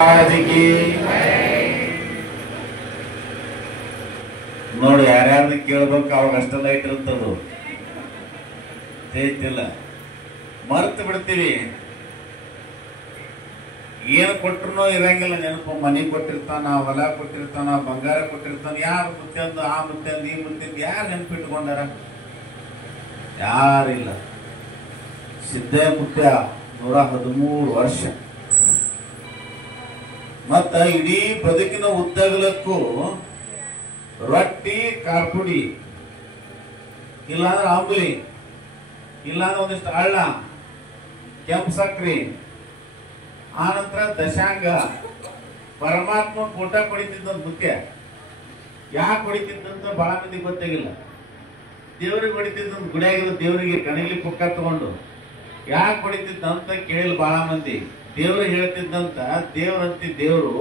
ನೋಡಿ ಯಾರ್ಯಾರನ್ನ ಕೇಳ್ಬೇಕು ಅವಾಗ ಅಷ್ಟೆಲ್ಲ ಇಟ್ಟಿರ್ತದು ಜೈತಿಲ್ಲ ಮರ್ತು ಬಿಡ್ತೀವಿ. ಏನು ಕೊಟ್ರು ಇರಂಗಿಲ್ಲ ನೆನಪು. ಮನೆ ಕೊಟ್ಟಿರ್ತಾನ, ಹೊಲ ಕೊಟ್ಟಿರ್ತಾನ, ಬಂಗಾರ ಕೊಟ್ಟಿರ್ತಾನ. ಯಾರು ಮುತ್ತೆಂದು ಆ ಮುತ್ತೆಂದು ಈ ಮುತ್ತೆಂದು ಯಾರು ನೆನಪಿಟ್ಕೊಂಡಾರ? ಯಾರಿಲ್ಲ. ಸಿದ್ದೇ ಮುತ್ಯ 113 ವರ್ಷ. ಮತ್ತ ಇಡೀ ಬದುಕಿನ ಉದ್ದಗಲಕ್ಕೂ ರೊಟ್ಟಿ ಕಾರ್ಪುಡಿ, ಇಲ್ಲಾಂದ್ರೆ ಅಂಬಲಿ, ಇಲ್ಲಾಂದ್ರೆ ಒಂದಿಷ್ಟು ಹಳ್ಳ, ಕೆಂಪು ಸಕ್ರಿ, ಆನಂತರ ದಶಾಂಗ. ಪರಮಾತ್ಮ ಫೋಟೋ ಕೊಡಿತಿದ್ದಂತ ಮುಖ್ಯ. ಯಾಕೆ ಹೊಡಿತಿದ್ದಂತ ಬಹಳ ಮಂದಿ ಗೊತ್ತಾಗಿಲ್ಲ. ದೇವ್ರಿಗೆ ಹೊಡಿತಿದ್ದಂತ ಗುಡಿಯಾಗಿರೋ ದೇವರಿಗೆ ಕಣಿಲಿ ಪುಕ್ಕ ತಗೊಂಡು ಯಾಕೆ ಹೊಡಿತಿದ್ದಂತ ಕೇಳಿಲ್ಲ ಬಹಳ ಮಂದಿ. ದೇವ್ರಿಗೆ ಹೇಳ್ತಿದ್ದಂತ ದೇವ್ರಂತಿ ದೇವ್ರು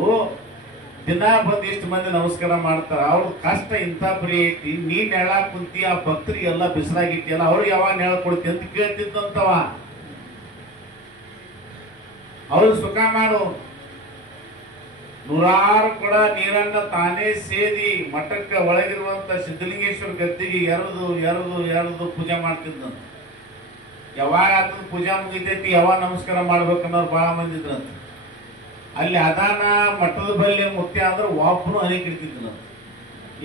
ದಿನ ಬಂದು ಇಷ್ಟು ಮಂದಿ ನಮಸ್ಕಾರ ಮಾಡ್ತಾರ. ಅವ್ರ ಕಷ್ಟ ಇಂಥ ಬರೀ ಐತಿ, ನೀನ್ ನೆಳಾಕ್ ಕುಂತಿ, ಆ ಭಕ್ತರಿಗೆಲ್ಲ ಬಿಸಿಲಾಗಿಟ್ಟಿಯಲ್ಲ, ಅವ್ರಿಗೆ ಯಾವಾಗ ನೆಳ ಕೊಡ್ತಿ ಅಂತ ಕೇಳ್ತಿದ್ದಂತವ. ಅವ್ರು ಸುಖ ಮಾಡು. 100 ಕೊಡ ನೀರನ್ನ ತಾನೇ ಸೇದಿ ಮಠಕ್ಕೆ ಒಳಗಿರುವಂತ ಸಿದ್ಧಲಿಂಗೇಶ್ವರ ಗದ್ದಿಗೆ ಎರೆದು ಪೂಜೆ ಮಾಡ್ತಿದ್ದಂತ. ಯಾವಾಗ ಅದನ್ನ ಪೂಜಾ ಮುಗಿತೈತಿ, ಯಾವಾಗ ನಮಸ್ಕಾರ ಮಾಡ್ಬೇಕನ್ನೋರು ಬಹಳ ಮಂದಿ ಇದ್ರಂತ. ಅಲ್ಲಿ ಅದಾನ ಮಠದ ಬಲ್ಲಿ ಮುತ್ಯ ಅಂದ್ರೆ ಒಬ್ಬನು ಅನೇಕ ಇಡ್ತಿದ್ದಂತ.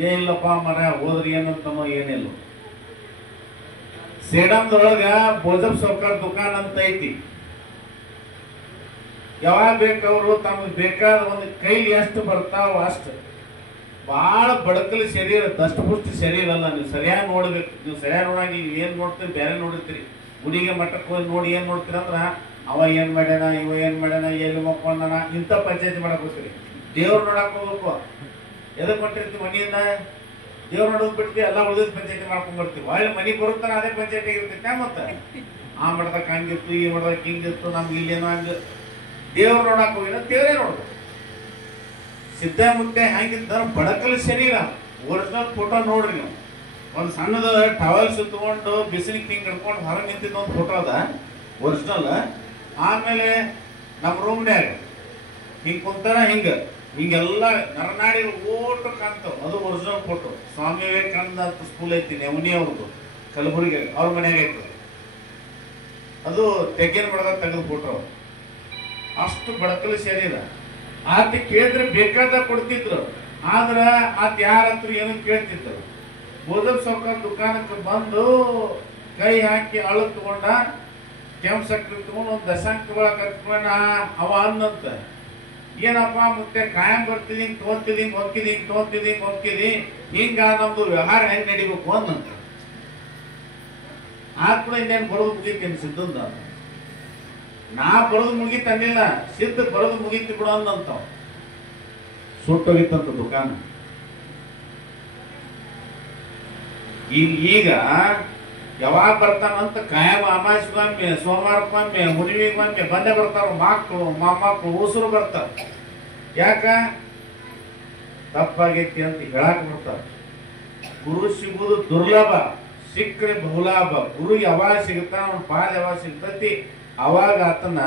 ಏನಿಲ್ಲಪ್ಪ ಮರ ಹೋದ್ರಿ ಏನಂತನೋ ಏನಿಲ್ಲ. ಸೇಡಂದೊಳಗ ಬೋಜಪ್ ಸೌಕರ್ ದುಕಾನ್ ಅಂತ ಐತಿ. ಯಾವಾಗ ಬೇಕವ್ರು ತಮಗೆ ಬೇಕಾದ ಒಂದು ಕೈಲಿ ಎಷ್ಟು ಬರ್ತಾವ ಅಷ್ಟು. ಬಹಳ ಬಡಕಲಿ ಶರೀರ, ದಷ್ಟಪುಷ್ಟಿ ಶರೀರ ಅಲ್ಲ. ನೀವು ಸರಿಯಾಗಿ ನೋಡ್ಬೇಕು. ನೀವು ಸರಿಯಾಗಿ ನೋಡಾಗ ನೀವು ಏನ್ ನೋಡ್ತೀರಿ, ಬೇರೆ ನೋಡಿರ್ತೀರಿ. ಗುಡಿಗೆ ಮಠಕ್ಕೆ ಹೋಗಿ ನೋಡಿ ಏನ್ ನೋಡ್ತೀರ ಅಂದ್ರ ಅವ ಏನ್ ಮಾಡ್ಯಾನ, ಇವ ಏನ್ ಮಾಡ್ಯಾನ, ಎಲ್ಲಿ ಮಕ್ಕೊಂಡನ, ಇಂಥ ಪಂಚಾಯತಿ ಮಾಡಕ್ ಹೋಗ್ತೀರಿ. ದೇವ್ರು ನೋಡಕ್ ಹೋಗ್ಬೇಕು. ಎದಕ್ ಕೊಟ್ಟಿರ್ತೀವಿ ಮನೆಯಿಂದ? ದೇವ್ರು ನೋಡೋದ್ ಬಿಡ್ತೀವಿ, ಎಲ್ಲ ಉಳಿದ ಪಂಚಾಯತಿ ಮಾಡ್ಕೊಂಡ್ ಬರ್ತೀವಿ. ಒಳ್ಳೆ ಮನೆಗೆ ಬರುತ್ತಾನ ಅದೇ ಪಂಚಾಯತಿ ಇರ್ತೈತೆ. ಮತ್ತ ಆ ಮಠದಾಗ ಹಂಗಿತ್ತು, ಈ ಮಠದಾಗ ಹಿಂಗಿತ್ತು, ನಮ್ಗೆ ಇಲ್ಲೇನೋ ಹಂಗ. ದೇವ್ರು ನೋಡಕ್ ಹೋಗಿನ ದೇವರೇ ನೋಡ್ಬೇಕು. ಸಿದ್ಧಾಮುತ್ತೆ ಹೆಂಗಿದ್ದ ಬಡಕಲ್ ಶರೀರ. ಒರಿಜಿನಲ್ ಫೋಟೋ ನೋಡ್ರಿ ನೀವು. ಒಂದು ಸಣ್ಣದ ಟವಲ್ ಸುತ್ತಕೊಂಡು ಬಿಸಿಲಿಗೆ ಹಿಂಗ್ ಹಿಡ್ಕೊಂಡು ಹೊರಗೆ ನಿಂತಿದ್ದ ಒಂದು ಫೋಟೋ ಅದ ಒರಿಜಿನಲ್. ಆಮೇಲೆ ನಮ್ಮ ರೂಮ್ನ್ಯಾಗ ಹಿಂಗ್ ಕುಂತಾರ, ಹಿಂಗೆಲ್ಲ ನರನಾಡಿ ಓಟು ಕಾಣ್ತಾವ. ಅದು ಒರಿಜಿನಲ್ ಫೋಟೋ. ಸ್ವಾಮಿ ವಿವೇಕಾನಂದ ಅಂತ ಸ್ಕೂಲ್ ಐತಿ ನೆವನಿ ಅವ್ರದ್ದು, ಕಲಬುರಗಿ, ಅವ್ರ ಮನ್ಯಾಗ ಐತಿ. ಅದು ತೆಗಿನ ಬಡದ ತೆಗೆದು ಫೋಟೋ. ಅಷ್ಟು ಬಡಕಲು ಶರೀರ. ಆತ ಕೇಳಿದ್ರೆ ಬೇಕಾದ ಕೊಡ್ತಿದ್ರು. ಆದ್ರ ಆತ ಯಾರಂತೂ ಏನೋ ಕೇಳ್ತಿದ್ರು. ಬೋಧಪ್ ಸೌಕರ್ ದುಕಾನಕ್ಕೆ ಬಂದು ಕೈ ಹಾಕಿ ಅಳು ತಗೊಂಡ, ಕೆಂಪು ಸಕ್ರೆ ತಗೊಂಡು ಒಂದು ದಶಾಂಕ ಒಳಗೆ ಕತ್ಕೊಂಡ ಅವ ಅನ್ನಂತ, ಏನಪ್ಪ ಮತ್ತೆ ಕಾಯಂ ಬರ್ತಿದಿ, ತೊಂತಿದಿ ಹಿಂಗ ನಮ್ದು ವ್ಯವಹಾರ ಹೆಂಗ್ ನಡಿಬೇಕು ಅನ್ನಂತ. ಆತ್ ಕೂಡ ಇನ್ನೇನು ಬರೋದು ಮುಗೀತೇನು ಸಿದ್ಧಂದ? ನಾ ಬರೋದು ಮುಗಿತ ಅಂದಿಲ್ಲ, ಸಿದ್ಧ ಬರೋದು ಮುಗೀತಿ ಬಿಡು ಅಂದಂತ. ಸುಟ್ಟೋಗಿತ್ತಂತ ದುಕಾನ. ಈಗ ಯಾವಾಗ ಬರ್ತಾನಂತ ಕಾಯಂ ಅಮಾವಾಸ್ಯೆಗೊಮ್ಮೆ, ಸೋಮವಾರಕ್ಕೊಮ್ಮೆ, ಹುಣ್ಣಿಮೆಗೊಮ್ಮೆ ಬಂದೇ ಬರ್ತಾರ. ಮಕ್ಕಳು ಮೊಮ್ಮಕ್ಕಳು ಉಸುರು ಬರ್ತಾರ. ಯಾಕ ತಪ್ಪಾಗೈತಿ ಅಂತ ಹೇಳಕ್ ಬರ್ತಾರ. ಗುರು ಸಿಗುವುದು ದುರ್ಲಭ, ಸಿಕ್ಕರೆ ಬಹುಲಾಭ. ಗುರು ಯಾವಾಗ ಸಿಗುತ್ತಾನ, ಅವನ ಪಾದ ಯಾವಾಗ ಸಿಗ್ತತಿ, ಅವಾಗ ಆತನ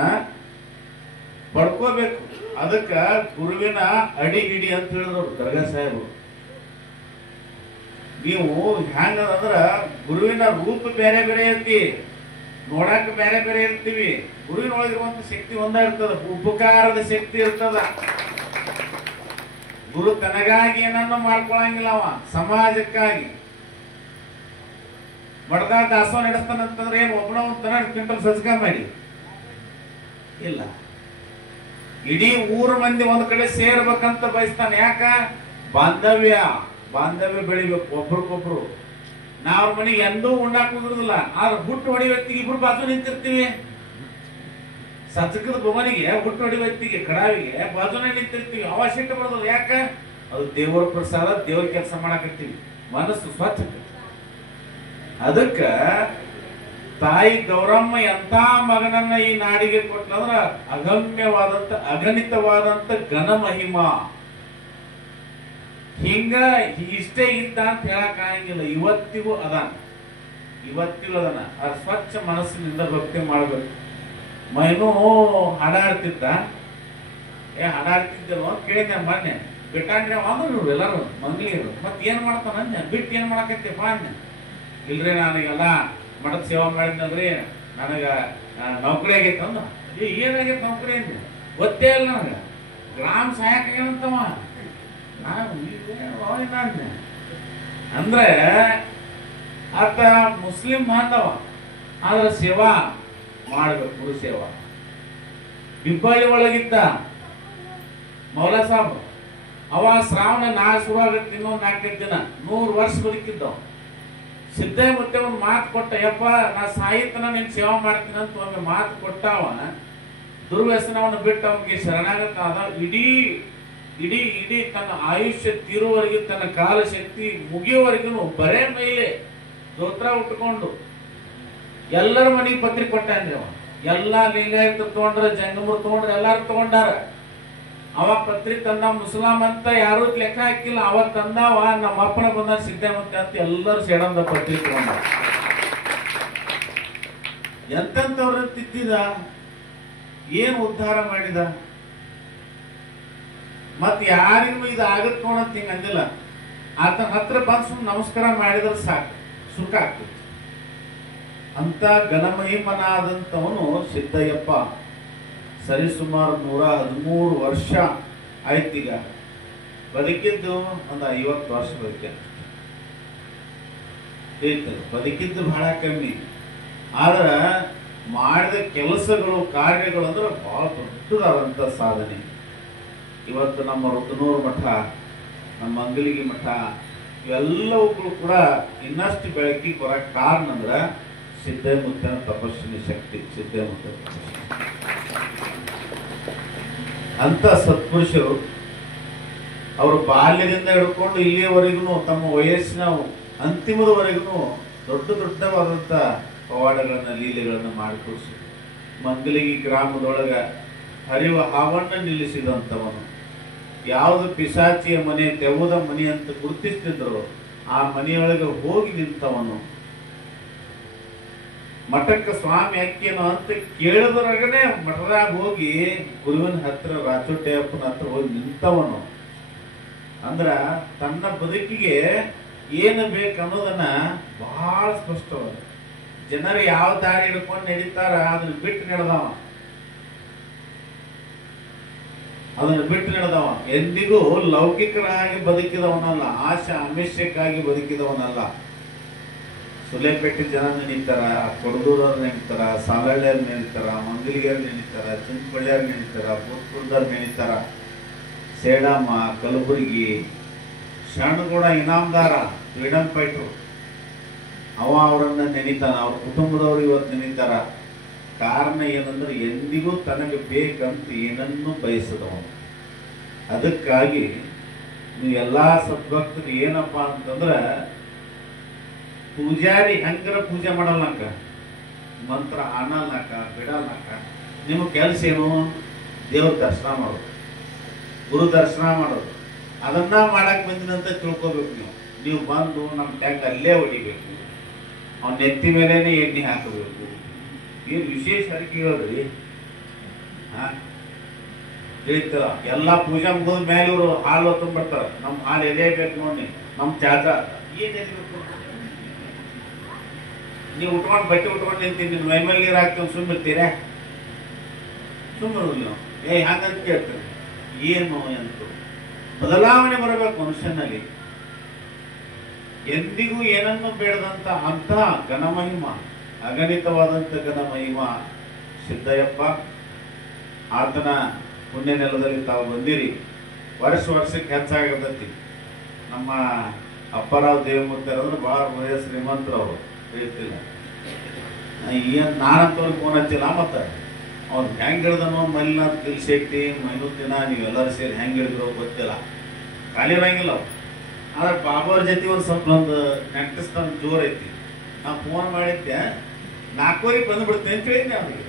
ಪಡ್ಕೋಬೇಕು. ಅದಕ್ಕ ಗುರುವಿನ ಅಡಿಗಿಡಿ ಅಂತ ಹೇಳಿದ್ರು ದರ್ಗಾ ಸಾಹೇಬರು. ನೀವು ಹೆಂಗಂದ್ರ ಗುರುವಿನ ರೂಪ ಬೇರೆ ಬೇರೆ ಇರ್ತಿ, ನೋಡಾಕ ಬೇರೆ ಬೇರೆ ಇರ್ತೀವಿ. ಗುರುವಿನ ಒಳಗಿರುವಂತ ಶಕ್ತಿ ಒಂದ ಇರ್ತದ, ಉಪಕಾರದ ಶಕ್ತಿ ಇರ್ತದ. ಗುರು ತನಗಾಗಿ ಏನನ್ನು ಮಾಡ್ಕೊಳಂಗಿಲ್ಲ, ಅವ ಸಮಾಜಕ್ಕಾಗಿ. ಮಠದಾಗ ದಾಸೋಹ ನಡೆಸ್ತಾನಂತಂದ್ರೆ ಏನು ಒಬ್ಬನ ತನ ಕ್ವಿಂಟಲ್ ಸಜ್ಕ ಮಾಡಿ ಇಲ್ಲ. ಇಡೀ ಊರು ಮಂದಿ ಒಂದ್ ಕಡೆ ಸೇರ್ಬೇಕಂತ ಬಯಸ್ತಾನೆ. ಯಾಕ? ಬಾಂಧವ್ಯ ಬೆಳಿಬೇಕು ಒಬ್ರಿಗೊಬ್ರು. ನಾವ್ ಮನೆಗೆ ಎಂದೂ ಉಣ್ಣಾಕ್ ಕುದುರುದಿಲ್ಲ, ಆದ್ರೆ ಹುಟ್ಟು ಹೊಡಿ ವ್ಯಕ್ತಿಗೆ ಇಬ್ರು ಬಾಜು ನಿಂತಿರ್ತೀವಿ. ಸಚಕದ ಭವನಿಗೆ ಹುಟ್ಟು ಹೊಡಿ ವ್ಯಕ್ತಿಗೆ ಕಡಾವಿಗೆ ಬಾಜುನೇ ನಿಂತಿರ್ತೀವಿ. ಅವಶ್ಯಕ ಬರೋದಿಲ್ಲ. ಯಾಕ? ಅದು ದೇವರ ಪ್ರಸಾದ, ದೇವ್ರ ಕೆಲಸ ಮಾಡಾಕತ್ತೀವಿ. ಮನಸ್ಸು ಸ್ವಚ್ಛ. ಅದಕ್ಕ ತಾಯಿ ಗೌರಮ್ಮ ಎಂತ ಮಗನನ್ನ ಈ ನಾಡಿಗೆ ಕೊಟ್ಟಂದ್ರ ಅಗಮ್ಯವಾದಂತ, ಅಗಣಿತವಾದಂತ ಘನ ಮಹಿಮಾ. ಹಿಂಗ ಇಷ್ಟೇ ಇದ್ದ ಅಂತ ಹೇಳಕ್ ಆಗಂಗಿಲ್ಲ. ಇವತ್ತಿಗೂ ಅದಾನ. ಸ್ವಚ್ಛ ಮನಸ್ಸಿನಿಂದ ಭಕ್ತಿ ಮಾಡ್ಬೇಕು. ಮೈನೂ ಹಾಡಾಡ್ತಿದ್ದ. ಹಾಡಾಡ್ತಿದ್ದರು ಅಂತ ಕೇಳಿದ್ದೆ ಮೊನ್ನೆ. ಬಿಟ್ಟಾಂಡ್ರೆ ಅಂದ್ರು ಎಲ್ಲರೂ ಮಂಗ್ಲಿರು. ಮತ್ತೆ ಏನ್ ಮಾಡ್ತಾನ ಅಂದೆ, ಬಿಟ್ಟು ಏನ್ ಮಾಡಕತ್ತೀಪ ಅಂದೆ. ಇಲ್ರಿ ನನಗೆಲ್ಲ ಮಠದ ಸೇವಾ ಮಾಡಿದ್ನಲ್ರಿ, ನನಗ ನೌಕರಿ ಆಗೈತೆ ಅಂದ. ಏನಾಗೈತೆ ನೌಕರಿ ಅಂದೆ, ಗೊತ್ತೇ ಇಲ್ಲ ನನಗೆ. ಗ್ರಾಮ ಸಹಾಯಕ ಏನಂತವ ಅಂದೆ. ಅಂದ್ರೆ ಆತ ಮುಸ್ಲಿಂ ಬಾಂಧವ, ಆದ್ರೆ ಸೇವಾ ಮಾಡ್ಬೇಕು, ಗುರು ಸೇವಾ. ಹುಬ್ಬಳ್ಳಿ ಒಳಗಿದ್ದ ಮೌಲಾ ಸಾಬ್, ಅವ ಶ್ರಾವಣ ಶುರುವಾಗತ್ತೆ ಇನ್ನೊಂದು 4 ದಿನ, 100 ವರ್ಷ ಬದುಕಿದ್ದವ. ಸಿದ್ದಯ್ಯ ಮುತ್ತೆ ಒಂದು ಮಾತು ಕೊಟ್ಟ, ಯಪ್ಪ ನಾ ಸಾಹಿತ್ಯನ ನಿನ್ ಸೇವಾ ಮಾಡ್ತೀನಿ ಅಂತ ಒಮ್ಮೆ ಮಾತು ಕೊಟ್ಟವ. ದುರ್ವ್ಯಸನವನ್ನು ಬಿಟ್ಟು ಅವನಿಗೆ ಶರಣಾಗತ ಆದ. ಇಡೀ ಇಡೀ ಇಡೀ ತನ್ನ ಆಯುಷ್ಯ ತೀರುವವರೆಗೂ, ತನ್ನ ಕಾಲ ಶಕ್ತಿ ಮುಗಿಯುವವರೆಗೂ ಬರೇ ಮೇಲೆ ದೋತ್ರ ಉಟ್ಕೊಂಡು ಎಲ್ಲರ ಮನೆಗೆ ಪತ್ರಿಕೆ ಕೊಟ್ಟಾನ್ರಿ ಅವ. ಎಲ್ಲಾ ಲಿಂಗಾಯತರು ತಗೊಂಡ್ರ, ಜಂಗಮರು ತಗೊಂಡ್ರ, ಎಲ್ಲಾರು ತಗೊಂಡಾರ. ಅವ ಪತ್ರಿಕೆ ತಂದ. ಮುಸ್ಲಾಂ ಅಂತ ಯಾರು ಲೆಕ್ಕ ಹಾಕಿಲ್ಲ, ಅವ ತಂದವ. ನಮ್ಮ ಅಪ್ಪನ ಬಂದ ಸಿದ್ದಮಂತ ಅಂತ ಎಲ್ಲರೂ ಸೇಡಂದ ಪತ್ರಿಕೆ ತಗೊಂಡ. ಎಂತವ್ರ ತಿದ್ದಿದ, ಏನ್ ಉದ್ಧಾರ ಮಾಡಿದ. ಮತ್ ಯಾರಿಗೂ ಇದು ಆಗತ್ ನೋಡಂತ ಹಿಂಗ ಅಂದಿಲ್ಲ. ಆತನ ಹತ್ರ ಬಂದು ಸುಮ್ ನಮಸ್ಕಾರ ಮಾಡಿದ್ರೆ ಸಾಕು, ಸುಖ ಆಗ್ತದೆ. ಅಂತ ಘನಮಹಿಮನಾದಂಥವನು ಸಿದ್ದಯ್ಯಪ್ಪ ಸರಿಸುಮಾರು 113 ವರ್ಷ ಆಯ್ತೀಗ. ಬದುಕಿದ್ದು ಒಂದು 50 ವರ್ಷ ಬದುಕಿದ್ದು ಬಹಳ ಕಮ್ಮಿ. ಆದ್ರ ಮಾಡಿದ ಕೆಲಸಗಳು, ಕಾರ್ಯಗಳು ಅಂದ್ರೆ ಬಹಳ ದೊಡ್ಡದಾದಂಥ ಸಾಧನೆ. ಇವತ್ತು ನಮ್ಮ ರುದ್ರನೂರು ಮಠ, ನಮ್ಮ ಮಂಗಲಿಗೆ ಮಠ, ಇವೆಲ್ಲವುಗಳು ಕೂಡ ಇನ್ನಷ್ಟು ಬೆಳಕಿಗೆ ಬರಕ್ಕೆ ಕಾರಣ ಅಂದ್ರೆ ಸಿದ್ದಯ್ಯಮುತ್ತನ ತಪಸ್ಸಿನ ಶಕ್ತಿ. ಸಿದ್ದಯ್ಯಮುತ್ತನ ತಪಸ್ಸಿನ ಅಂತ ಸತ್ಪುರುಷರು ಅವರು ಬಾಲ್ಯದಿಂದ ಹಿಡ್ಕೊಂಡು ಇಲ್ಲಿಯವರೆಗೂ ತಮ್ಮ ವಯಸ್ಸಿನ ಅಂತಿಮದವರೆಗೂ ದೊಡ್ಡವಾದಂಥ ಪವಾಡಗಳನ್ನ, ಲೀಲೆಗಳನ್ನ ಮಾಡಿಕೊಡಿಸಿ ಮಂಗಲಿಗಿ ಗ್ರಾಮದೊಳಗ ಹರಿವ ಹಾವನ್ನ ನಿಲ್ಲಿಸಿದಂಥವನು. ಯಾವುದು ಪಿಶಾಚಿಯ ಮನೆ, ದೆವ್ವದ ಮನೆ ಅಂತ ಗುರುತಿಸ್ತಿದ್ರು ಆ ಮನೆಯೊಳಗೆ ಹೋಗಿ ನಿಂತವನು. ಮಠಕ್ಕೆ ಸ್ವಾಮಿ ಅಕ್ಕೇನೋ ಅಂತ ಕೇಳಿದ್ರಾಗನೆ ಮಠದಾಗ ಹೋಗಿ ಗುರುವಿನ ಹತ್ರ, ರಾಚೋಟೆಯಪ್ಪನ ಹತ್ರ ಹೋಗಿ ನಿಂತವನು. ಅಂದ್ರ ತನ್ನ ಬದುಕಿಗೆ ಏನು ಬೇಕನ್ನೋದನ್ನ ಬಹಳ ಸ್ಪಷ್ಟವಾದ. ಜನರು ಯಾವ ದಾರಿ ಹಿಡ್ಕೊಂಡು ನಡೀತಾರ ಅದನ್ನ ಬಿಟ್ಟು ನಡೆದವ. ಎಂದಿಗೂ ಲೌಕಿಕರಾಗಿ ಬದುಕಿದವನಲ್ಲ, ಆಶಾ ಅಮಿಷಕ್ಕಾಗಿ ಬದುಕಿದವನಲ್ಲ. ಸುಲೇಪೇಟೆ ಜನ ನೆನೀತಾರ, ಕೊಡದೂರವ್ರು ನೆನೀತಾರ, ಸಾಲಳ್ಳಿಯವ್ರು ನೆನೀತಾರ, ಮಂಗಲಿಗೆಯವ್ರು ನೆನೀತಾರ, ಚಿಂಚಪಳ್ಳಿಯವ್ರು ನೆನೀತಾರ, ಭೂತ್ಪುರದವ್ರು ನೆನೀತಾರ, ಸೇಡಮ್ಮ, ಕಲಬುರಗಿ, ಶರಣಗೌಡ ಇನಾಮದಾರ, ಫ್ರೀಡಂ ಫೈಟರ್, ಅವರನ್ನ ನೆನೀತಾನ. ಅವ್ರ ಕುಟುಂಬದವರು ಇವತ್ತು ನೆನೀತಾರ. ಕಾರಣ ಏನಂದ್ರೆ ಎಂದಿಗೂ ತನಗೆ ಬೇಕಂತ ಏನನ್ನೂ ಬಯಸದವನು. ಅದಕ್ಕಾಗಿ ನೀವು ಎಲ್ಲಾ ಸದ್ಭಕ್ತರು ಏನಪ್ಪಾ ಅಂತಂದ್ರೆ, ಪೂಜಾರಿ ಹೆಂಗರ ಪೂಜೆ ಮಾಡಲ್ಲಕ, ಮಂತ್ರ ಅನ್ನಲ್ಲಕ, ಬಿಡಲ್ಲಕ. ನಿಮ್ಮ ಕೆಲಸ ಏನು? ದೇವ್ರ ದರ್ಶನ ಮಾಡೋದು, ಗುರು ದರ್ಶನ ಮಾಡೋದು. ಅದನ್ನ ಮಾಡಕ್ ಬಂದಿನಂತ ತಿಳ್ಕೊಬೇಕು. ನೀವು ಬಂದು ನಮ್ಮ ಟ್ಯಾಂಕ್ ಅಲ್ಲೇ ಹೊಡಿಬೇಕು, ಅವ್ನ ನೆತ್ತಿ ಮೇಲೇನೆ ಎಣ್ಣೆ ಹಾಕಬೇಕು. ಏನು ವಿಶೇಷ ಅರಿಕೆ ಹೇಳ್ರಿ? ತಿಳಿತಾರ. ಎಲ್ಲ ಪೂಜಾ ಮುಗಿದ ಮೇಲೆ ಇವರು ಹಾಲು ತುಂಬಿಡ್ತಾರ. ನಮ್ಮ ಹಾಲು ಎದೆಬೇಕು ನೋಡಿ, ನಮ್ಮ ಚಾಚ ಏನ್ ಎದಬೇಕು? ನೀವು ಉಟ್ಕೊಂಡು ಬಟ್ಟೆ ಉಟ್ಕೊಂಡು ನಿಂತೀನಿ, ನಿನ್ನ ಮೈಮೇಲೆ ನೀರು ಹಾಕ್ತೀವಿ, ಸುಮ್ಮಿರ್ತೀರಾ? ಸುಮ್ಮನಿಲ್ಲ. ಹಂಗಂತ ಕೇಳ್ತಾರೆ. ಏನು ಅಂತ ಬದಲಾವಣೆ ಬರಬೇಕು ಮನುಷ್ಯನಲ್ಲಿ. ಎಂದಿಗೂ ಏನನ್ನು ಬೇಡದಂತ ಅಂತ ಘನಮಹಿಮ, ಅಗಣಿತವಾದಂಥ ಘನಮಹಿಮ ಸಿದ್ದಯ್ಯಪ್ಪ. ಆತನ ಪುಣ್ಯ ನೆಲದಲ್ಲಿ ತಾವು ಬಂದಿರಿ. ವರ್ಷಕ್ಕೆ ಹೆಚ್ಚಾಗತೈತಿ. ನಮ್ಮ ಅಪ್ಪರಾವ್ ದೇವಮೂರ್ತರಂದ್ರೆ ಬಹಳ ಹೃದಯ ಶ್ರೀಮಂತರು. ಅವರು ಹೇಳ್ತಿಲ್ಲ, ಏನ್ ನಾನಂತವ್ರಿಗೆ ಫೋನ್ ಹಚ್ಚಿಲ್ಲ. ಮತ್ತ ಅವ್ರು ಹೆಂಗ್ ಹಿಡ್ದನೋ ಮಲ್ಲಿನಾಥ್ ದಿಲ್ಶೆಟ್ಟಿ, ಮೈನೂರ್ ದಿನ ನೀವೆಲ್ಲರೂ ಸೇರಿ ಹೆಂಗ್ ಹಿಡಿದ್ರು ಗೊತ್ತಿಲ್ಲ, ಖಾಲಿ ಇರಂಗಿಲ್ಲ ಅವ್ರು. ಆದ್ರೆ ಬಾಬಾವ್ರ ಜೊತೆ ಒಂದು ಸ್ವಲ್ಪ ಒಂದು ನೆಂಟಸ್ತನ ಜೋರ್ ಐತಿ. ನಾ ಫೋನ್ ಮಾಡಿದ್ದೆ, 4 ಬಂದ್ಬಿಡ್ತೀನಿ ಅಂತ ಹೇಳಿದ್ದೆ ಅವ್ರಿಗೆ.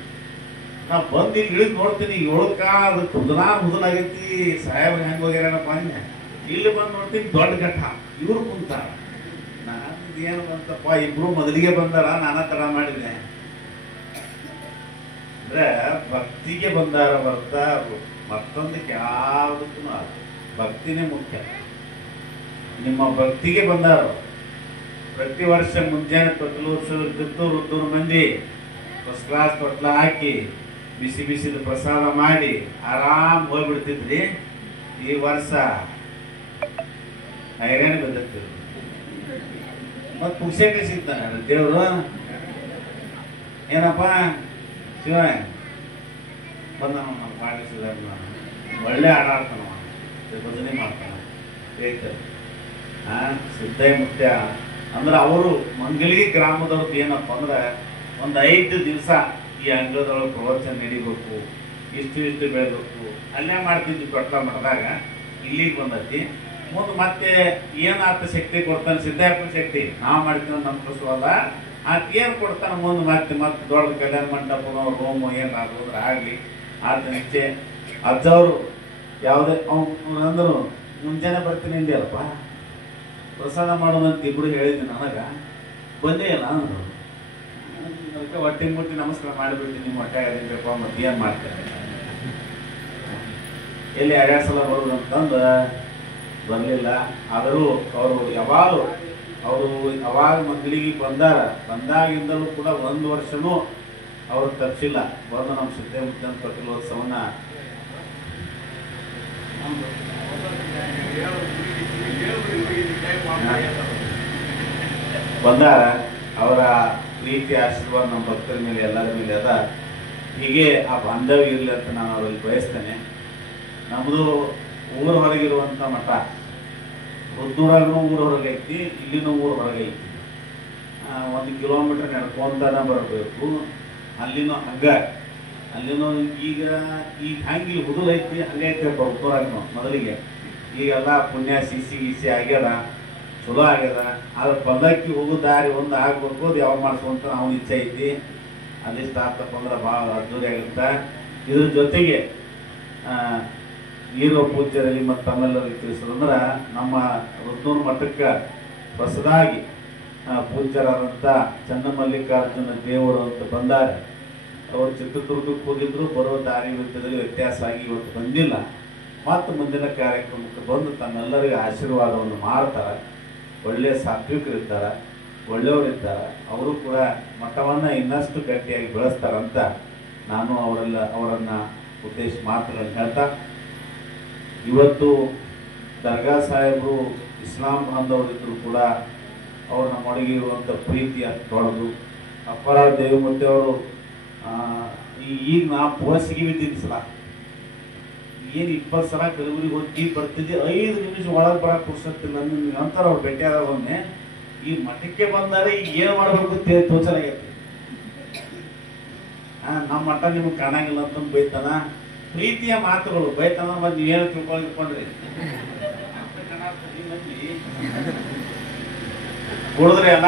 ನಾ ಬಂದು ಇಲ್ಲಿ ಇಳಿದು ನೋಡ್ತೀನಿ, 7ಕ್ಕ ಅದು ಹುದಲಾಗೈತಿ. ಸಾಹೇಬ್ರು ಹೆಂಗ್ ಹೋಗ್ಯಾರನಪ್ಪ ಅಂದೆ. ಇಲ್ಲಿ ಬಂದು ನೋಡ್ತೀನಿ ದೊಡ್ಡ ಘಟ್ಟ, ಇವ್ರು ಕುಂತಾರ. ನಾನು ಏನು ಬಂತಪ್ಪ, ಇಬ್ರು ಮೊದಲಿಗೆ ಬಂದಾರ, ನಾನಾ ತರ ಮಾಡಿದ್ದೆ. ಅಂದ್ರೆ ಭಕ್ತಿಗೆ ಬಂದಾರ ಬರ್ತಾ ಮತ್ತೊಂದಕ್ಕೆ ಯಾವುದಕ್ಕೂ ಅಲ್ಲ, ಭಕ್ತಿನೇ ಮುಖ್ಯ. ನಿಮ್ಮ ಭಕ್ತಿಗೆ ಬಂದಾರು. ಪ್ರತಿ ವರ್ಷ ಮುಂಜಾನೆ ಕಿತ್ತೂರು ಮಂದಿ ಫಸ್ಟ್ ಕ್ಲಾಸ್ ತೊಟ್ಲ ಹಾಕಿ ಬಿಸಿ ಬಿಸಿದ ಪ್ರಸಾದ ಮಾಡಿ ಆರಾಮ್ ಹೋಗ್ಬಿಡ್ತಿದ್ರಿ. ಈ ವರ್ಷ ಹೈರಾಣ ಬಂದಿರ್ತೀವಿ. ಮತ್ ಪುಕ್ಷೇಟೆ ಸಿಗ್ತಾನೆ ದೇವ್ರು. ಏನಪ್ಪ ಶಿವ ಬಂದ ನಮ್ಮ ಪಾಲಿಸಿದ ಒಳ್ಳೆ ಹಾಡ ಆಡ್ತಾನ, ಭಜನೆ ಮಾಡ್ತಾನ, ಹೇಳ್ತಾರೆ. ಸಿದ್ದಯ್ಯ ಮುತ್ಯ ಅಂದ್ರೆ ಅವರು ಮಂಗಲಿಗೆ ಗ್ರಾಮದವ್ರದ್ದು ಏನಪ್ಪ ಅಂದ್ರೆ ಒಂದು 5 ದಿವಸ ಈ ಅಂಗಳದೊಳಗೆ ಪ್ರವಚನ ನಡಿಬೇಕು, ಇಷ್ಟು ಬೆಳಬೇಕು. ಅಲ್ಲೇ ಮಾಡ್ತಿದ್ವಿ ತೊಟ್ಲ ಮಾಡಿದಾಗ. ಇಲ್ಲಿಗೆ ಬಂದತಿ. ಮುಂದೆ ಮತ್ತೆ ಏನಾತ ಶಕ್ತಿ ಕೊಡ್ತಾನೆ ಸಿದ್ದಯ್ಯಪ್ಪನ ಶಕ್ತಿ. ನಾವು ಮಾಡ್ತೀವಿ ನಮ್ಮ ಕಸುವಲ್ಲ, ಆತ ಏನು ಕೊಡ್ತಾನೆ ಮುಂದೆ ಮತ್ತೆ ದೊಡ್ಡ ಕಲ್ಯಾಣ ಮಂಟಪ ರೂಮು ಏನಾದ್ರು ಅಂದ್ರೆ ಆಗಲಿ. ಆತ ನಿಚ್ಚೆ ಅಜ್ಜವರು ಯಾವುದೇ ಅಂದರು ಮುಂಜಾನೆ ಬರ್ತೀನಿ ಅಂದಿಯಲ್ಲಪ್ಪ, ಪ್ರಸಾದ ಮಾಡೋದಂತ ಇಬ್ರು ಹೇಳಿದ್ದೆ. ನನಗೆ ಬಂದೇ ಇಲ್ಲ ಅಂದರು. ಅದಕ್ಕೆ ಹೊಟ್ಟೆ ಮುಟ್ಟಿ ನಮಸ್ಕಾರ ಮಾಡಿಬಿಟ್ಟು ನಿಮ್ಮ ಹೊಟ್ಟೆ ಆಗಿರ್ಬೇಕು ಮತ್ತೆ ಏನು ಮಾಡ್ತಾರೆ, ಎಲ್ಲಿ 2 ಸಲ ಬರೋದಂತಂದು ಬರಲಿಲ್ಲ. ಆದರೂ ಅವರು ಯಾವಾಗ ಮಂಗಳಿಗೆ ಬಂದಾಗಿಂದಲೂ ಕೂಡ 1 ವರ್ಷನೂ ಅವರು ತಪ್ಪಿಸಿಲ್ಲ. ಬಂದು ನಮ್ಮ ಸಿದ್ದಯ್ಯ ಮುತ್ಯನ ತೊಟ್ಟಿಲೋತ್ಸವನ ಬಂದಾರ. ಅವರ ಪ್ರೀತಿ ಆಶೀರ್ವಾದ ನಮ್ಮ ಭಕ್ತರ ಮೇಲೆ ಎಲ್ಲರ ಮೇಲೆ ಅದ. ಹೀಗೆ ಆ ಬಾಂಧವ್ಯ ಇರಲಿ ಅಂತ ನಾನು ಅವರಲ್ಲಿ ಬಯಸ್ತೇನೆ. ನಮ್ಮದು ಊರ ಹೊರಗಿರುವಂಥ ಮಠ. ರುದ್ದೂರಾಗೂ ಊರ ಹೊರಗೆ ಐತಿ, ಇಲ್ಲಿನೂ ಊರ ಹೊರಗೆ ಐತಿ. 1 ಕಿಲೋಮೀಟರ್ ನಡ್ಕೊಂತಾನೆ ಬರಬೇಕು. ಅಲ್ಲಿನೂ ಅಲ್ಲಿನೂ ಈಗ ಹಂಗೆ ಹುದುಲ್ ಐತಿ, ಹಂಗೆ ಐತಿ ರುದ್ದೂರಾಗೂ ಮೊದಲಿಗೆ. ಈಗೆಲ್ಲ ಪುಣ್ಯ ಸಿಸಿ ಆಗ್ಯದ, ಚಲೋ ಆಗ್ಯದ. ಆದ್ರೆ ಪಲ್ಲಕ್ಕಿ ಹೋಗೋ ದಾರಿ ಒಂದು ಆಗ್ಬೇಕು, ಅದು ಯಾವ ಮಾಡಿಸುವಂತ ಅವನ ಇಚ್ಛೆ ಐತಿ. ಅಲ್ಲಿಷ್ಟ ಆಗ್ತಪ್ಪ ಅಂದ್ರೆ ಭಾಳ ಅದ್ದೂರಿ ಆಗುತ್ತೆ. ಇದ್ರ ಜೊತೆಗೆ ಈರೋ ಪೂಜ್ಯರಲ್ಲಿ ಮತ್ತು ತಮ್ಮೆಲ್ಲರಿಗೆ ತಿಳಿಸೋದಂದ್ರೆ ನಮ್ಮ ರುದ್ದೂರು ಮಠಕ್ಕೆ ಹೊಸದಾಗಿ ಪೂಜ್ಯರಾದಂಥ ಚನ್ನಮಲ್ಲಿಕಾರ್ಜುನ ದೇವರು ಅಂತ ಬಂದಾರೆ. ಅವರು ಚಿತ್ರದುರ್ಗಕ್ಕೆ ಹೋಗಿದ್ರು, ಬರೋ ದಾರಿ ವೃತ್ತದಲ್ಲಿ ವ್ಯತ್ಯಾಸ ಆಗಿ ಇವತ್ತು ಬಂದಿಲ್ಲ. ಮತ್ತು ಮುಂದಿನ ಕಾರ್ಯಕ್ರಮಕ್ಕೆ ಬಂದು ತಮ್ಮೆಲ್ಲರಿಗೆ ಆಶೀರ್ವಾದವನ್ನು ಮಾಡ್ತಾರೆ. ಒಳ್ಳೆಯ ಸಾತ್ವಿಕರಿದ್ದಾರೆ, ಒಳ್ಳೆಯವರಿದ್ದಾರೆ. ಅವರು ಕೂಡ ಮಠವನ್ನು ಇನ್ನಷ್ಟು ಗಟ್ಟಿಯಾಗಿ ಬೆಳೆಸ್ತಾರಂತ ನಾನು ಅವರನ್ನು ಉದ್ದೇಶ ಮಾತುಗಳನ್ನು ಹೇಳ್ತಾ, ಇವತ್ತು ದರ್ಗಾ ಸಾಹೇಬರು ಇಸ್ಲಾಂ ಬಾಂಧವರಿದ್ದರು ಕೂಡ ಅವ್ರು ನಮ್ಮೊಳಗೆ ಇರುವಂಥ ಪ್ರೀತಿ ಅಂತ ದೊಡ್ಡದು. ಅಪ್ಪರ ದೇವಮೂರ್ತಿಯವರು ಈಗ ನಾ ಪೋಸಿಗೆ ಬಿದ್ದಿದ್ದ ಸಲ ಏನು 20 ಸಲ ಕಲಬುರಗಿಗೆ ಹೋಗಿ ಬರ್ತಿದ್ದೆ. 5 ನಿಮಿಷ ಒಳಗೆ ಬರಕ್ಕೆ ಪುರ್ಸತ್ತಿಲ್ಲ ನಂತರ ಅವ್ರು ಭೇಟಿಯಾದಾಗ ಒಮ್ಮೆ ಈ ಮಠಕ್ಕೆ ಬಂದರೆ ಈಗ ಏನು ಮಾಡಬೇಕು ತೋಚಲಾಗೈತಿ. ನಮ್ಮ ಮಠ ನಿಮ್ಗೆ ಕಾಣಂಗಿಲ್ಲ ಅಂತ ಬೈತಾನ. ಪ್ರೀತಿಯ ಮಾತುಗಳು ಬೈತಾನ. ಮತ್ತೆ ನೀವೇನು ತಿಳ್ಕೊಂಡ್ರಿ ಕುಡಿದ್ರೆ ಎಲ್ಲ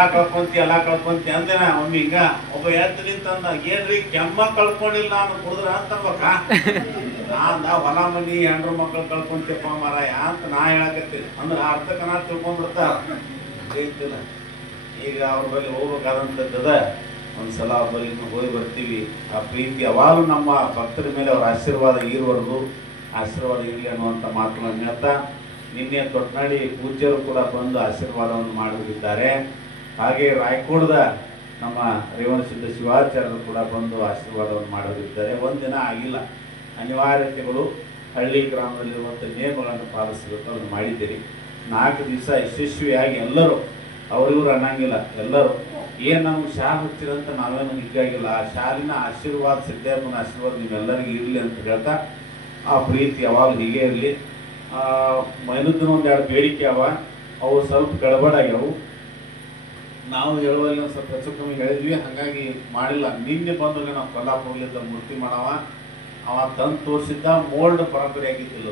ಕಳ್ಕೊಂತಿ ಅಂದೇನ ಒಮ್ಮೆ. ಹಿಂಗ ಒಬ್ಬ ಎದ್ದು ನಿಂತಂದ, ಏನ್ರಿ ಕೆಮ್ಮ ಕಳ್ಕೊಂಡಿಲ್ಲ ನಾನು ಕುಡಿದ್ರ ಅಂತನ್ಬೇಕ. ಹೊಲ ಮನಿ ಹೆಂಡ್ರು ಮಕ್ಕಳು ಕಳ್ಕೊಂತೀಪ್ಪ ಮಾರಾಯ ಅಂತ ನಾ ಹೇಳಕತ್ತೀನಿ ಅಂದ್ರೆ ಅರ್ಥಕ್ಕೆ ನಾ ತಿಳ್ಕೊಂಡ್ಬಿಡ್ತಾರ. ಈಗ ಅವ್ರ ಬಳಿ ಹೋಗ್ಬೇಕಾದಂಥದ್ದದ. ಒಂದ್ಸಲ ಅವ್ರ ಬಳಿ ಹೋಗಿ ಬರ್ತೀವಿ. ಆ ಪ್ರೀತಿ ಯಾವಾಗಲೂ ನಮ್ಮ ಭಕ್ತರ ಮೇಲೆ ಅವ್ರ ಆಶೀರ್ವಾದ ಇರುವವರೆಗೂ ಆಶೀರ್ವಾದ ಇರಲಿ ಅನ್ನುವಂಥ ಮಾತುಗಳನ್ನು ಹೇಳ್ತಾ, ನಿನ್ನೆ ತೊಟ್ನಾಡಿ ಪೂಜ್ಯರು ಕೂಡ ಬಂದು ಆಶೀರ್ವಾದವನ್ನು ಮಾಡಲಿದ್ದಾರೆ. ಹಾಗೆ ರಾಯಕೋಡದ ನಮ್ಮ ರೇವಣಸಿದ್ಧ ಶಿವಾಚಾರ್ಯರು ಕೂಡ ಬಂದು ಆಶೀರ್ವಾದವನ್ನು ಮಾಡೋರಿದ್ದಾರೆ. ಒಂದಿನ ಆಗಿಲ್ಲ, ಅನಿವಾರ್ಯತೆಗಳು, ಹಳ್ಳಿ ಗ್ರಾಮದಲ್ಲಿರುವಂಥ ನಿಯಮಗಳನ್ನು ಪಾಲಿಸಬೇಕು, ಅದನ್ನು ಮಾಡಿದ್ದೀರಿ. 4 ದಿವಸ ಯಶಸ್ವಿಯಾಗಿ ಎಲ್ಲರೂ ಅವ್ರಿವ್ರು ಅನ್ನಂಗಿಲ್ಲ, ಎಲ್ಲರೂ ಏನು ನಮ್ಗೆ ಶಾಲೆ ಹಚ್ಚಿರಂತ ನಾವೇನು ಹೀಗಾಗಿಲ್ಲ. ಆ ಶಾಲಿನ ಆಶೀರ್ವಾದ, ಸಿದ್ದಯ್ಯಪ್ಪನ ಆಶೀರ್ವಾದ ನಿಮ್ಮೆಲ್ಲರಿಗೂ ಇರಲಿ ಅಂತ ಹೇಳ್ತಾ, ಆ ಪ್ರೀತಿ ಯಾವಾಗಲೂ ಹೀಗೆ ಇರಲಿ. ಮೈನೂರಿನ 1-2 ಬೇಡಿಕೆ ಅವು ಸ್ವಲ್ಪ ಗಡಬಡಾಗ್ಯಾವು. ನಾವು ಹೇಳುವಲ್ಲಿ ಒಂದು ಸ್ವಲ್ಪ ಹೆಚ್ಚು ಕಮ್ಮಿ ಹೇಳಿದ್ವಿ, ಹಾಗಾಗಿ ಮಾಡಿಲ್ಲ. ನಿನ್ನೆ ಬಂದಾಗ ನಾವು ಕೊಲ್ಲಾಪುರಲಿದ್ದ ಮೂರ್ತಿ ಮಾಡವ, ಅವ ತಂದು ತೋರಿಸಿದ್ದ ಮೋಲ್ಡ್ ಬರಾಬರಿ ಆಗಿದ್ದಿಲ್ಲ.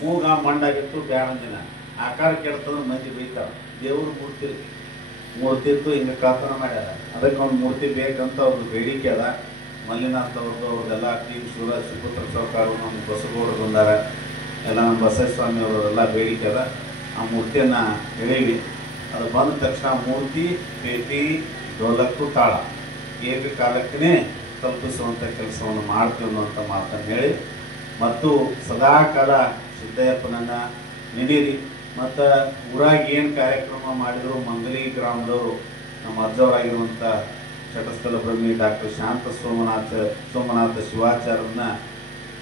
ಮೂಗ ಮಂಡಾಗಿತ್ತು, ಬ್ಯಾರಂದಿನ ಆಕಾರ ಕೆಡ್ತಂದ್ರೆ ಮಂದಿ ಬೈತಾರ. ದೇವ್ರ ಮೂರ್ತಿ ಇತ್ತು, ಹಿಂಗೆ ಕಾತನ ಮಾಡ್ಯಾರ. ಅದಕ್ಕೆ ಒಂದು ಮೂರ್ತಿ ಬೇಕಂತ ಅವ್ರದ್ದು ಬೇಡಿಕೆ ಅದ. ಮಲ್ಲಿನಾಥ್ ಅವ್ರದ್ದೆಲ್ಲ ಟೀಮ್ ಶಿವರಾಜ್ ಸುಪುತ್ರ ಸರ್ಕಾರ, ನಮ್ಮ ಬಸಗೌಡರು ಬಂದಾರ, ಎಲ್ಲ ನಮ್ಮ ಬಸವಸ್ವಾಮಿ ಅವರೆಲ್ಲ ಬೇಡಿಕೆ ಅದ. ಆ ಮೂರ್ತಿಯನ್ನು ಹೇಳೀವಿ. ಅದು ಬಂದ ತಕ್ಷಣ ಮೂರ್ತಿ, ಪೇಟಿ, ಡೋಲಕ್ಕು, ತಾಳ ಏಕಕಾಲಕ್ಕೇ ಕಲ್ಪಿಸುವಂಥ ಕೆಲಸವನ್ನು ಮಾಡ್ತೀವಿ ಅನ್ನುವಂಥ ಮಾತನ್ನು ಹೇಳಿ ಮತ್ತು ಸದಾಕಾಲ ಸಿದ್ದಯ್ಯಪ್ಪನನ್ನು ನೆನೀರಿ. ಮತ್ತು ಊರಾಗ ಏನು ಕಾರ್ಯಕ್ರಮ ಮಾಡಿದ್ರು ಮಂಗಲಿ ಗ್ರಾಮದವರು ನಮ್ಮ ಅಜ್ಜವರಾಗಿರುವಂಥ ಚಟಸ್ಥಲ ಬ್ರಹ್ಮಿ ಡಾಕ್ಟರ್ ಶಾಂತ ಸೋಮನಾಥ ಶಿವಾಚಾರ್ಯರನ್ನ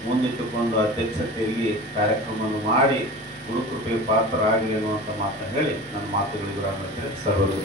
ಮುಂದಿಟ್ಟುಕೊಂಡು ಅಧ್ಯಕ್ಷತೆಯಲ್ಲಿ ಕಾರ್ಯಕ್ರಮವನ್ನು ಮಾಡಿ ಗುರುಕೃಪೆಗೆ ಪಾತ್ರರಾಗಲಿ ಅನ್ನುವಂಥ ಮಾತನ್ನು ಹೇಳಿ ನನ್ನ ಮಾತುಗಳಿಗೆ ಸರ್ವದ